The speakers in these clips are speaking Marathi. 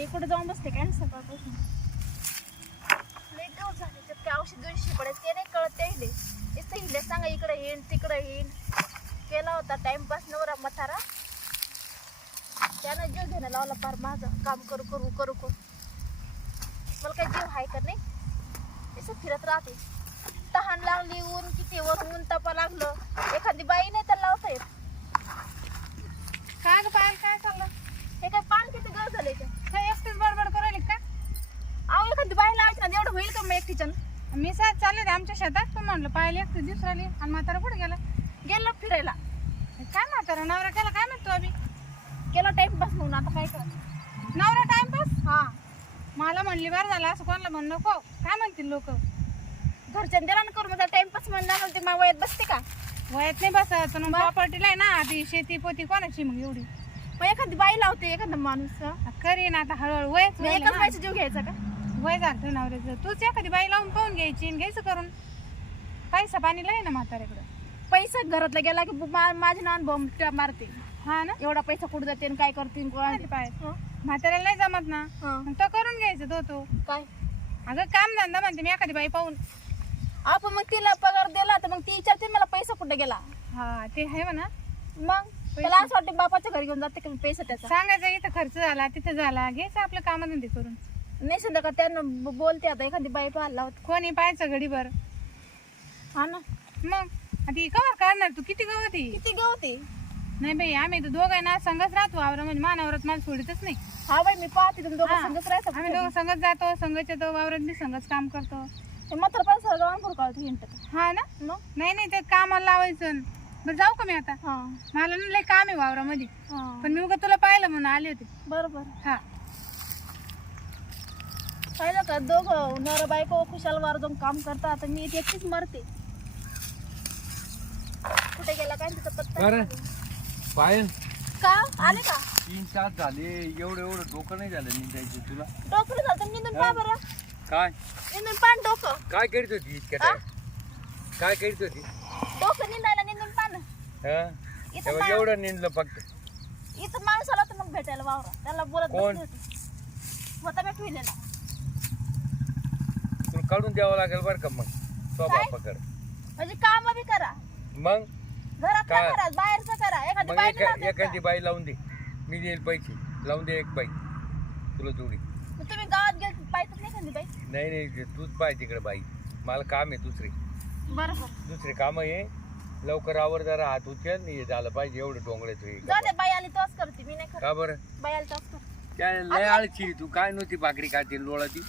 हे कुठे जाऊन बसते काय सकाळपासून. दिवस झाले त्यात काय औषध दोनशे पडेल ते नाही कळत ते हिले हिले सांगा इकडे येईन तिकडे येईन. केला होता टाइमपास नवरा म्हातारा. त्यानं जीव घेणं लावला पार माझं. काम करू करू करू करू. मला काही जीव आहे का नाही? नुसतं फिरत राहते. तहान लागली ऊन किती वर ऊन तपा लागलं. एखादी बाई नाही तर लावता येत. काय पायल काय चाललं? हे काय पान किती गळ झाले ते काय एकटीच बडबड करायली का अहो एखादी बाई लावायची ना एवढं होईल का मग एकटीच्या मी साथ चालले होते आमच्या शेतात पण म्हणलं पायल एकटी दिवस राहिली आणि म्हातारा कुठे गेला? गेलं फिरायला. काय म्हातारा नवरा केला काय म्हणतो अभि केला टाइमपास म्हणून आता काय कर नवरा टाइमपास हा. मला म्हणली बरं झालं असं कोणाला म्हण नको. काय म्हणतील लोक? घरच्यान दिला ना करून टाइमपास म्हणणार ते माझ्या वयात बसते का? वयात नाही बसत मग प्रॉपर्टीला आहे ना ती शेती पोती कोणाची मग एवढी? मग एखादी बाई लावते एखादा माणूस? करीन आता हळूहळू वयच मग होईल एकाच. बाईचा जीव घ्यायचा का? वय झालं नवऱ्याचं. तूच एखादी बाई लावून पाहून घ्यायची आणि घ्यायचं करून. पैसा पाणी लय ना म्हाताऱ्याकडं. पैसा घरातला गेला की मा- माझे नान बॉम्ब मारते. हा ना? एवढा पैसा कुठं जाते आणि काय करते आणि पाय हं? म्हाताऱ्याला नाही जमत ना. हं. मग तो करून घ्यायचं तो तो. काय? अगं काम धंदा म्हणते मी एखादी बाई पाहून. आपण मग तिला पगार दिला तर मग ती विचारते मला पैसा कुठे गेला. हा ते आहे म्हणा. मग? त्याला असं वाटतं बापाच्या घरी घेऊन जाते का पैसा त्याचा? सांगायचं इथं खर्च झाला तिथं झाला. घ्यायचं आपलं कामधंदे करून. नाही संध्याकाळ त्यांना ब- बोलते आता एखादी बाई पाहायला लावत कोणी पाहायचं घडीभर हा ना. मग? आता ही कवर करणार तू? किती गवती किती गवते नाही बाई आम्ही तर दोघं ना संघच राहतो वावरा म्हणजे मानावरात मला सोडितच नाही. हा बाई मी पाहते तुम्ही दोघं हा. संगच राहता आम्ही दोघं संघच जातो संघच येतो वावरात बी संघच काम करतो. ते मात्र पण सगळं भरकाळतो हिंटत हा ना? मग? नाही नाही ते कामाला लावायचं. बरं जाऊ का मी आता? हा. मला ना लय काम आहे वावरामध्ये. हा. पण मी उगा तुला पाहिलं म्हणून आले होते. बरोबर. हा. पाहिलं का? दोघं नवरा बायको खुशाल वार जाऊन काम करतात आता मी एकटीच मरते. कुठे गेला काय तिथं पत्ता. नाही. पायल. का? आले का? तीन तास झाले. एवढं एवढं डोकं नाही झालं निघायचं तुला. डोकं झालं. निंदून पा बरं. काय? निंदून पान डोकं. काय करीत होती इतक्या? टाइम काय करीत होती? डोकं निंदायला निंदून पान हं? इथं तेव्हा एवढं निंदलं फक्त. इथं माणूस आला होता मग भेटायला वावरा त्याला बोलत कोण? बसली होती. होता मी ठेवलेला? काढून द्यावं लागेल बरं का मग. तो काय? पकड. म्हणजे काम बी करा. मग? घरात काय? करा बाहेरचं करा. एखादी मग बाई एका- एखादी बाई लावून दे. मी देईल पैसे. लावून दे एक बाई. तुला जोडी. तुम्ही गावात गेल पाहिजे नाही एखादी बाई? नाही नाही तूच पाय तिकडे बाई. मला काम आहे दुसरे. बरोबर दुसरे काम आहे. लवकर आवर जरा हात उचल हे झालं पाहिजे एवढं डोंगळ्याचं हे जाऊ दे बाई आली तोच करते मी नाही करत. का बरं? बाई आली तोच करते. त्या लय आळची तू. काय नव्हती भाकरी खाते लोळाती?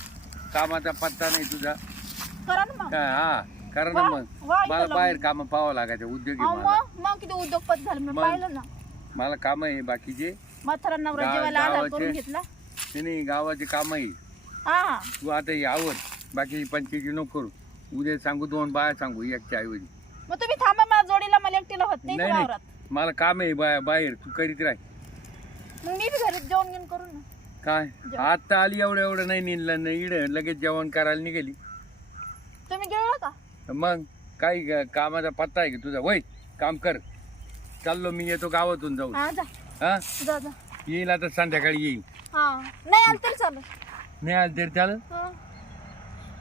कामाचा पत्ता नाही तुझा. करा ना मग. काय हा करा ना वा- मग. वा, मला इथं बाहेर काम पाहावं लागायचं उद्योग अहो, मला. मग मग किती उद्योगपत झालं मी मग? पाहिलं ना. मला काम आहे बाकीचे. म्हातारा नवरा गा- जेवायला आला गावाचे- करून घेतला. ते नाही गावाचे काम आहे हा. तू आता यावर बाकी पंचायती नको करू. उद्या सांगू दोन बाया सांगू एकच्या ऐवजी. मग तुम्ही थांबा मला जोडीला मला एकटीला होत नाही इथं वावरात. मला काम आहे बाय बाहेर तू करीत राह. मग मी बी घरी जेवण घेऊन करू ना काय? आता आली एवढं एवढं नाही निघलं नाही इड. लगेच जेवण करायला निघाली. तुम्ही गेला का? मग काही ग- कामाचा पत्ता आहे की तुझा? वय काम कर. चाललो मी येतो गावातून जाऊ हा जा. हा? जा जा. येईल आता संध्याकाळी येईल. हा. नाही आलं तरी चालेल. नाही आलं तरी चालेल? हा.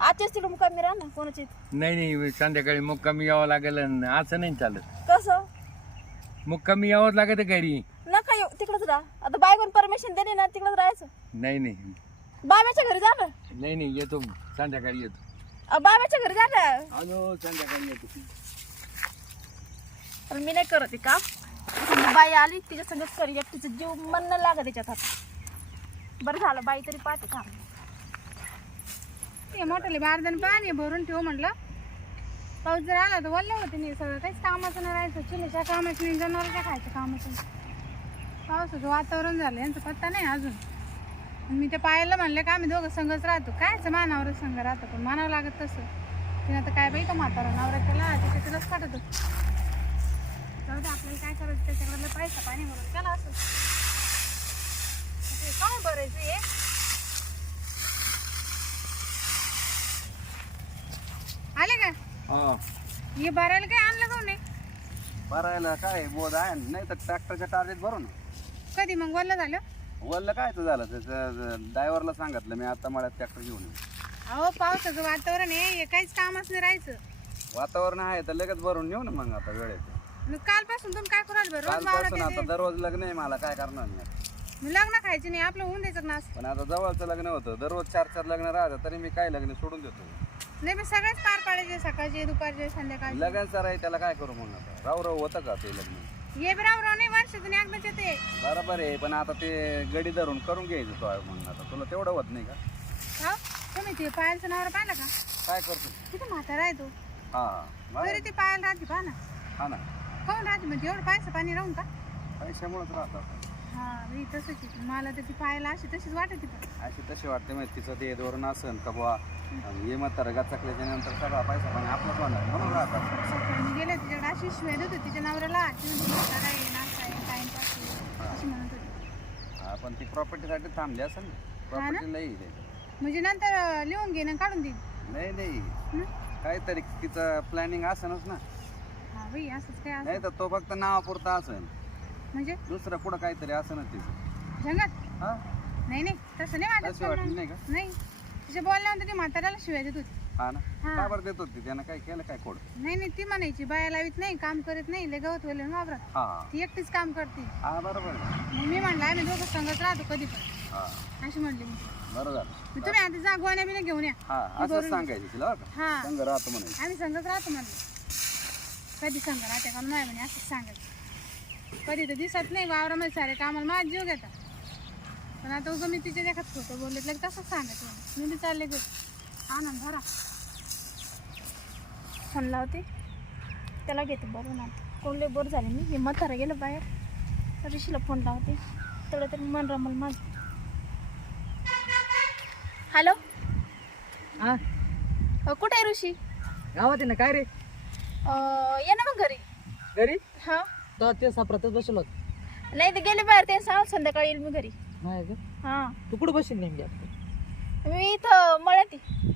आजचेच तिला मुकामी राहा ना कोणाची? नाही नाही संध्याकाळी मुक्कामी यावं लागेल असं नाही चालत. कसं? मुक्कामी यावंच लागत घरी? राहा आता बायकोन परमिशन दिली ना तिकडच राहायचं. नाही नाही. बाब्याच्या घरी जा ना. नाही नाही येतो संध्याकाळी येतो. बाब्याच्या घरी जा ना. आलो संध्याकाळी येतो. पण मी नाही करत हे काम. एखादी बाई आली तिच्या संगत करी एकटीचं जीव मन नाही लागत त्याच्यात हात बरं झालं बाई तरी पाहते काम. ते मोठ्याले बारदान पाणी भरून ठेव म्हटलं. पाऊस जर आला तर वल्ले होते नाही सगळं काहीच कामाचं नाही राहायचं. चुलीच्या कामाचं नाही जनावरच्या खायचं कामाचं नाही. पावसाचं वातावरण झालं यांचा पत्ता नाही अजून. मी ते पाहायला म्हणलं का आम्ही दोघं संघच राहतो? कायचं मानावर संघ राहतो? पण मानावं लागत तसं. तिने आता काय बाई तो म्हातारा नवरा केला तिथे तिलाच काढत जाऊ दे आपल्याला काय करायचं त्याच्याकडलं पैसा पाणी म्हणून त्याला असं. काय भरायचं हे? आले का? हा. भरायला काय आणलं का नाही भरायला काय? बोध आहे नाही तर ट्रॅक्टरच्या टार्गेट भरू ना कधी मग वल्ल झालं? वल्ल काय तर झालं त्याचं ड्रायव्हरला सांगितलं मी आता मला ट्रॅक्टर घेऊन येऊ. अहो पावसाचं वातावरण आहे हे काहीच कामच नाही राहायचं. वातावरण आहे तर लगेच भरून नेऊ ना मग आता वेळेत. मग कालपासून तुम्ही काय करू बरं? रोज कालपासून वावरात आता दररोज लग्न आहे मला काय करणार नाही मग लग्न खायचं नाही आपलं होऊन द्यायचं नास. पण आता जवळचं लग्न होतं दररोज चार चार लग्न राहतं तरी मी काय लग्न सोडून देतो? नाही मग सगळेच पार पाडायचे सकाळचे दुपारचे संध्याकाळचे. लग्न सर आहे त्याला काय करू मग आता? राव राव होतं का ते लग्न? ये बराबर नाही वर्षातून एकदाच येते. बरोबर आहे पण आता ते गडी धरून करून घ्यायचं तो मग आता. तुला तेवढं होत नाही का? हा तुम्ही ते पायलचा नवरा पाहिला का? काय करतो? किती म्हातारा आहे तो. हा हा तरी ते पायल राहते पहा ना. हा ना. कोण राहते म्हणजे एवढं पायचं पाणी राहून का? पैशामुळेच राहतात. हा मी तसंच आहे. मला तर ती पायाला अशी तशीच पण अशी तशी वाटते मग तिचं ते धोरण असन का बुवा हे म्हातारं गचकल्याच्या नंतर सगळा पैसा पण आपलाच होणार म्हणून राहतात. सकाळी मी गेले तिच्याकडे अशी शिवाय देत होती तिच्या नवऱ्याला ती म्हणजे म्हातारा आहे नाश्ता आहे टाइमपास आहे अशी म्हणत होती. हा पण ती प्रॉपर्टीसाठी थांबली असेल ना? प्रॉपर्टी नाही. म्हणजे नंतर अं, लिहून आणि काढून देईन नाही नाही. हं? काहीतरी तिचं प्लॅनिंग असेलच ना. हा बाई असंच काय असं नाही तर तो फक्त नावापुरता असेल. म्हणजे? दुसरं पुढं काहीतरी असेलच तिचं. जंगल? हा? नाही नाही. तसं नाही वाटत वाटली पण नाही का? नाही. तिच्या बोलल्यानंतर ती म्हाताऱ्याला शिवाय देत होती. हा ना? हा. का बरं देत होती? त्यानं काय केलं काय खोड? नाही नाही. ती म्हणायची बाया लावीत नाही काम करीत नाही लय गवत वले वावरात. हा. ती एकटीच काम करते. हा बरोबर आहे. मग मी म्हणलं आम्ही दोघं संगत राहतो कधी पण. हा. अशी म्हणली मी. बरं झालं. मग तुम्ही आता जा गोण्या बिण्या घेऊन या. हा असंच सांगायचं तिला बरं का? हा. संग राहतो म्हणायचं. आम्ही संगत राहतो म्हणलं. कधी संग राहते का नाही म्हणे असंच सांगायचं. कधी तर दिसत नाही वावरामध्ये सारे कामाला माझ जीव घेतात पण आता उगं मी तिच्या देखत खोटं बोलले तर तसंच सांगायचं? मी बी चालले गे आनंद भरा फोन लावते. त्याला घेते बरोबर आता. कोण लय बोर झाले मी. हे म्हातारा गेलं बाहेर. ऋषीला फोन लावते. तेवढं तरी मन रमल माझं. हॅलो? हा कुठे आहे ऋषी? गावात आहे ना काय रे? अं, ये ना मग घरी. घरी? हां. तो ते सापडतच बसलो होतो. नाही तर गेले बाहेर ते सांग संध्याकाळी येईल मी घरी. नाही का? हां. तू कुठं बसेल नेमकी आता? मी इथं मळ्यात आहे.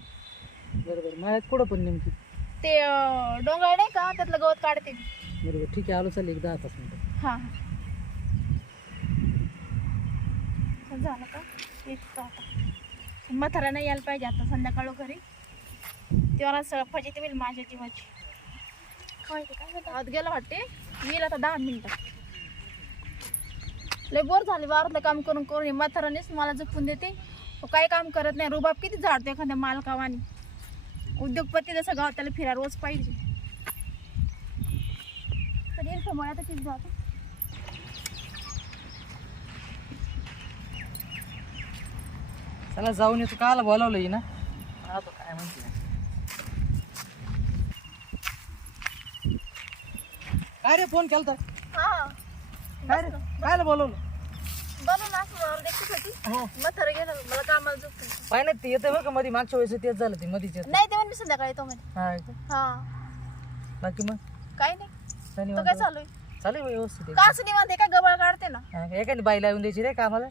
बरोबर माझ्यात कुठं पण नेमकी? ते अं, डोंगर नाही का? त्यातलं गवत काढते मी. बरोबर ठीक आहे आलो चालेल एक दहा पाच मिनटं हां. हां झालं का? येतो आता. म्हातारा नाही यायला पाहिजे आता संध्याकाळ घरी. तेव्हा सगळं फजिती होईल माझ्या जीवाची. आत गेला वाटते. येईल आता दहा मिनिटात लय बोर झाले वावरातलं काम करून करून. हे म्हातारानेच मला जपून देते. तो काही काम करत नाही. रुबाब किती झाडतो एखाद्या मालकावानी. उद्योगपती जसं गाव त्याला फिरा रोज पाहिजे. तर येईल समोर आता किती जातो. चला जाऊन येतो. काला बोलावलं ना काय म्हणते काय रे फोन केलता? हा. काय रे कायला बोलवलं? बनवून असं देखील हो. म्हातारा गेलं मला कामाला झोपतो पाय नाही ते येतं बरं का मध्ये मागच्या वेळेस तेच झालं ते मधीच येतं. नाही ते म्हणजे संध्याकाळी येतो म्हणे. हा. का? हा. बाकी मग? काही नाही. काय तो निवांत? काय चालू आहे? चालेल बा व्यवस्थित. आहे. का असं निवांत आहे? का गबळ काढते ना? हा का? एखादी बाई लावून द्यायची रे कामाला?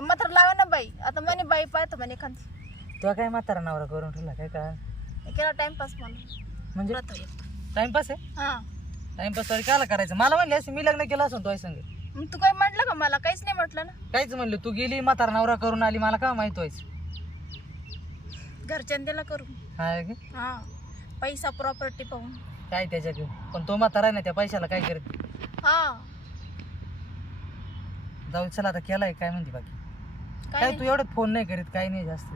म्हातारा लावा ना बाई. आता म्हणे बाई पाहतो म्हणे एखादी. तुला काय म्हातारा नवरा करून ठेवला काय का? हे केला टाइमपास म्हणून. म्हणजे? आहे. टाइमपास आहे? हा. टाइमपास तरी करायचं? मला म्हणले असं मी लग्न केलं असं तो संग. मग तू काही म्हटलं का मला? काहीच नाही म्हटलं ना. काहीच म्हणलं तू गेली म्हातारा नवरा करून आली मला का माहीत व्हायचं? घरच्यान दिला करू हा का? हा. पैसा प्रॉपर्टी पाहून. काय त्याच्याकडे पण तो म्हातारा आहे ना त्या पैशाला काय करत? हा. जाऊ चला आता केलाय काय म्हणते बाकी? काय काय तू एवढं फोन नाही करीत काय नाही जास्त.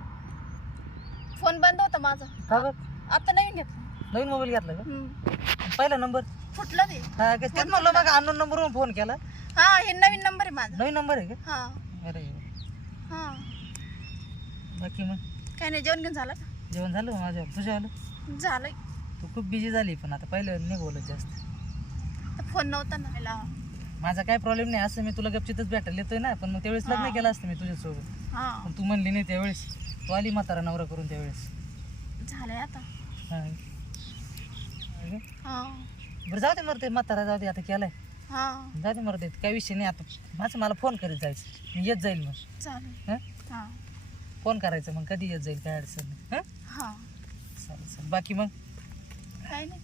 फोन बंद होता माझा. का आता नवीन घेतला. नवीन मोबाईल घेतला का? हम्म. पहिला नंबर फुटलं ते. हा का तेच म्हणलं मग अननोन नंबरवरून फोन केला. हा हे नवीन नंबर आहे माझा. नवीन नंबर आहे हा. का अरे हा. बाकी मग? काय नाही जेवण घेऊन झालं का? जेवण झालं का माझ्या तुझ्या आलं झालंय. तू खूप बिझी झाली पण आता पहिलं नाही बोलत जास्त. फोन नव्हता ना. मला माझा काय प्रॉब्लेम नाही असं मी तुला गपचितच भेटायला येतोय ना पण मग त्यावेळेस लग्न केलं असतं मी तुझ्यासोबत. हा. पण तू म्हणली नाही त्यावेळेस. तू आली म्हातारा नवरा करून त्यावेळेस. झालंय आता. हा. हा का? हा. बरं जाऊ दे मरते म्हातारा जाऊ दे आता केलाय. हा. जाऊ दे मरते काय विषय नाही आता. माझं मला फोन करीत जायचं. मी येत जाईल मग. चालेल. हं? हा. फोन करायचं मग कधी येत जाईल काय अडचण नाही. हं? हा. चालेल चालेल. बाकी मग? काय नाही.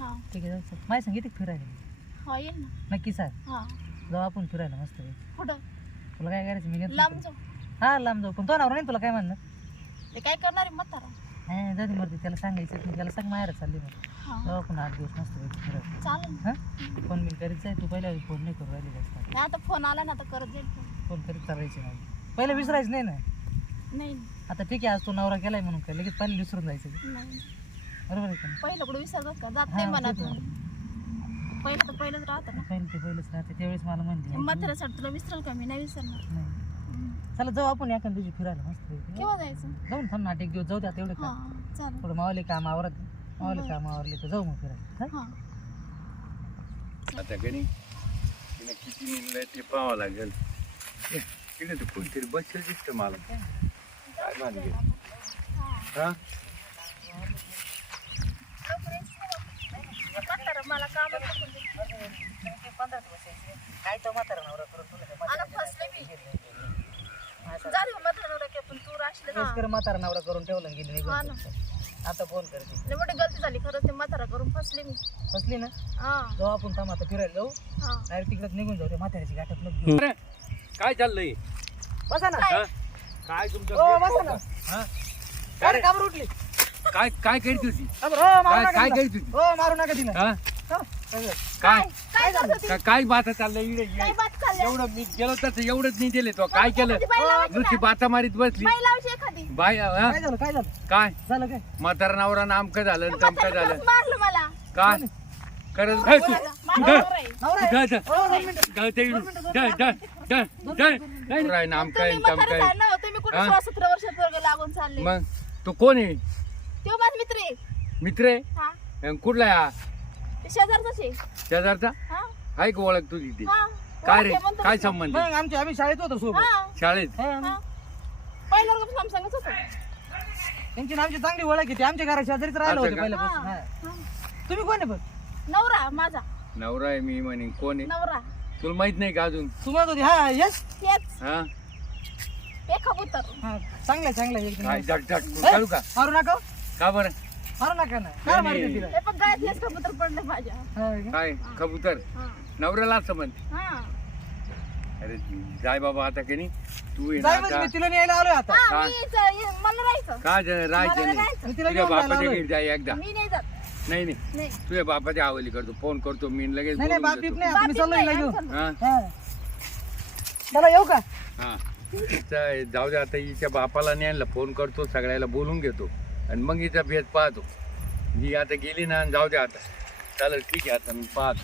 हा. ठीक आहे जाऊ चल. माझ्या सांगितलं फिरायला हा येईल ना. नक्की सांग हा. जाऊ आपण फिरायला मस्त कुठं? तुला काय करायचं मी लांब. जाऊ. हा लांब जाऊ. पण तो नवरा नाही तुला काय म्हणलं ते काय करणार आहे म्हातारा? हा जाते मरते त्याला सांगायचं नाही. त्याला सांग माहेर चालली मग तेव्हा पण आठ दिवस नसतो पैकी फिरत चालेल हा? फोन बिन करीत जाय तू पहिल्या फोन नाही करू राहिली जास्त. नाही आता फोन आला ना आता करत जाईल फोन. फोन करीत चालायची नाही. पहिलं विसरायचं नाही ना? नाही. आता ठीक आहे आज तो नवरा केलाय म्हणून काय लगेच पहिले विसरून जायचं? नाही. बरोबर आहे का? नाही? पहिलं कुठं विसरतात का? जात हा, नाही तेच मनातून पहिलं तर पहिलंच राहतं ना. पहिलं ते पहिलंच राहते त्यावेळेस मला म्हणते म्हाताऱ्यासाठी तुला विसरल का? मी नाही विसरणार. नाही. चला जाऊ आपण एखाद्या दिवशी फिरायला मस्त पैकी. केव्हा जायचं? जाऊन थांब नाटक दिवस जाऊ द्या तेवढे हा का चालेल. थोडं मावले काम आवरत मावले काम आवरले तर जाऊ मग फिरायला हा? हा. आता कधी तिने किती निघलंय ते पाहावं लागेल. ए, तिने तर कोणतरी बसेल दिसतं मला. काय? हा? मला देऊ. काय तो म्हातारा नवरा करून तुला फसले मी. झाले हो म्हातारा नवरा की पण तू राशील तेच कर म्हातारा नवरा करून ठेवलं गेली हा निघून ना आता फोन करते. लय मोठी गलती झाली खरंच ते म्हातारा करून फसले मी. फसली ना? हा. जाऊ आपण थांब आता फिरायला जाऊ. हा. डायरेक्ट तिकडे निघून जाऊ त्या म्हाताऱ्याची गाठत नको अरे, काय चाललंय? बसा ना. हा? काय तुमचं हो बसा ना. हा? काय काबर उठली? काय काय करीत होती? हो, मारू काय नका काय तिला. करीत होती हो मारू नका तिला. हा? हो. काय? काय का- बाता चाललंय? इकडे काय बात एवढं मी गेलो तसं एवढंच नाही दिले तो. काय केलं? नुसती बाता मारीत बसली. बाय हा? काय झालं? काय झालं? काय? झालं काय? म्हातारा नवरा नामकं झालं? तमकं झालं? खरंच मारलं मला? काय? करत काय तू. आहे. नवरा आहे? जा, जा. दोन मिनिटं. जा, ते इकडून. जा, जा, जा, जा. नाही, नाही, नामकं आहे, हा? सतरा वर्षात वर्ग लागून चालले? मग तो कोण आहे? तो माझा मित्र आहे. मित्र आहे? हा. अन कुठला आहे हा? ते शेजारचाच आहे. शेजारचा? हा. आहे का ओळख तुझी ती? हा. काय रे? काय. संबंध? मग आमच्या आम्ही शाळेत होतो सोबत. हा. शाळेत? हा. पहिल्या वर्गापासून आम्ही सांगत होतो. त्यांची आणि आमची चांगली ओळख आहे ती आमच्या घरा शेजारीच राहिलं असं होतं का? पहिल्यापासून हा. तुम्ही कोण आहे पण? नवरा माझा. नवरा आहे मी म्हणे कोण आहे? नवरा. तुला माहीत नाही का अजून? तू म्हणत होती. हा यस तेच हा? हे कबूतर. हा चांगलं आहे, चांगलं आहे, एकदम काय हे? करू का? मारू नका हो. का बरं? मारू नका ना. काय नाही, मारते तिला? हे पण गळ्यात हेच कबूतर पडले माझ्या. हा? काय? कबूतर? हा. नवऱ्याला असं म्हणते हा. अरे जाय बाबा आता की नाही? तू ये ना जाय म्हणजे आता मी तिला न्यायला आलोय आता. हा मी ज- ये- मला राहायचं. का ज- राहायचं मला नाही? राहायचं. मी तिला तुझ्या घेऊन जायला बापाच्या आलोय. घरी जाय एकदा. मी नाही जात. नाही नाही. नाही. तुझ्या बापाच्या आवली करतो फोन करतो मी लगेच नाही नाही बोलून बाप बीप देतो. नाही आता मी बाप चाललो नाही, हिला घेऊन. आमचं हा. हा. चला येऊ का? हा. हिचा- जाऊ दे आता हिच्या बापाला न्यायला फोन करतो सगळ्याला बोलून घेतो. आणि मग हिचा भेद पाहतो. ही आता गेली ना जाऊ दे आता. चालेल ठीक आहे आता मी पाहतो.